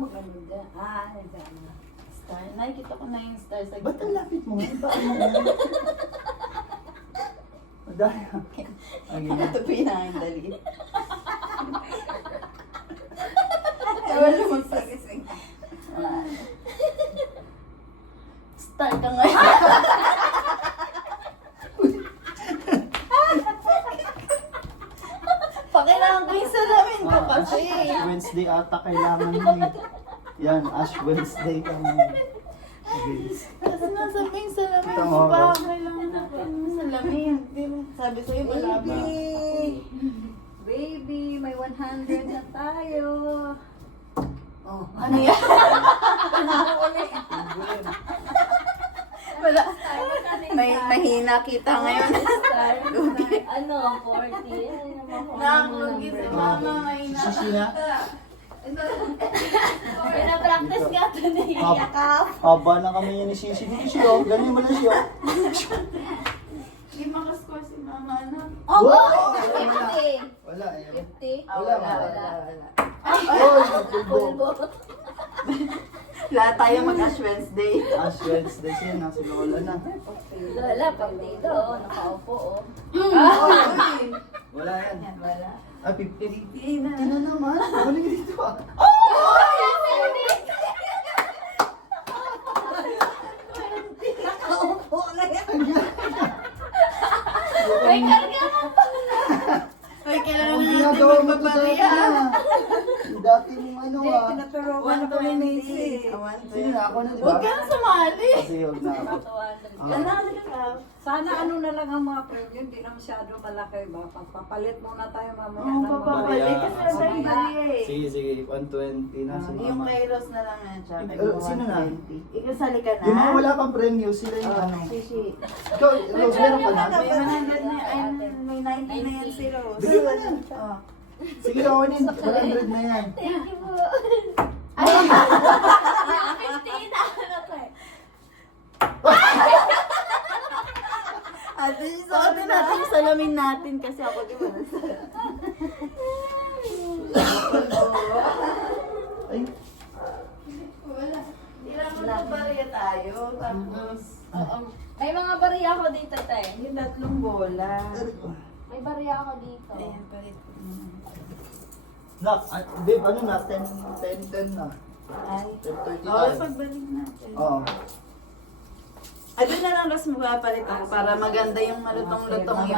mag-ano dyan? Ah, dyan. Star. Nakikita ko na yung star sa Ba't ang lapit mo? Paano mo? Madaya. Ano ito pinakindali? Wala mong sagising. Star ka ngayon. Pakailangan ko yung salamin ko kasi. Ash Wednesday ata kailangan mo eh. Yan, Ash Wednesday ka mo. Kasi nasa may salamin Tama ko ba? pa. Kailangan natin yung salamin. Sabi sa'yo malabo. Baby, may 100 na tayo. Oh, Ano yan? Wala. May mahina kita ngayon. ano, 40. Nakugi si mama. Mahina Sisi na? Pinapractice nga ito na iyakap. Haba na kami yun ni Sisi. Dito siya, ganyan mo lang siya. Hindi makascore si mama, no? Oh, Wow! 50. Wala eh. 50. Wala, wala. Oh, nagpulbo. Lahat tayo mag-Ash Wednesday. Ash Wednesday siya, nasa lola na. Lola, pag dito, nakaupo, oh. Wala yan. Wala. Ah, 50. Hindi na. Ano naman? Galing dito ah. Nakaupo na yan. May karga mo pa. May kailangan Ang na natin ginagawa mo to dati magpapariya. ah. Yung dati mong ano ah. Pinaturuan ako ni Macy. Sige na, ako na di ba? Huwag ka na sumali. Kasi huwag na ako. Sana ano na lang ang mga premium, hindi na masyado malaki ba? Pagpapalit muna tayo mamaya. Oo, ng mga- papapalit. Kasi Maria. nasa bariya eh. Sige, sige. 120 na si Yung mama. Kairos na lang yan siya. Sino na? Ikaw sali ka na. Yung mga wala pang premyo, sila yung ano. Shishi. Ikaw, Rose, meron ka na? May 100 na, ay, may 90 na yan si Rose. Bigyan mo na. Oh. Sige, ako din. 100 na yan. Thank you po. Ate, suotin natin yung salamin natin kasi ako di ba nasa. Ay, Wala. Ilang mga bariya tayo. Tapos, May mga bariya ako dito, te. yung tatlong bola. May bariya ako dito. Ayan, palit ko. nak, babe, ano na? 10 na. Ay. 10:30 Oo, tayo. pagbalik natin. Oo. Ay, doon na lang, Ros, magpapalit ako para maganda yung malutong-lutong yung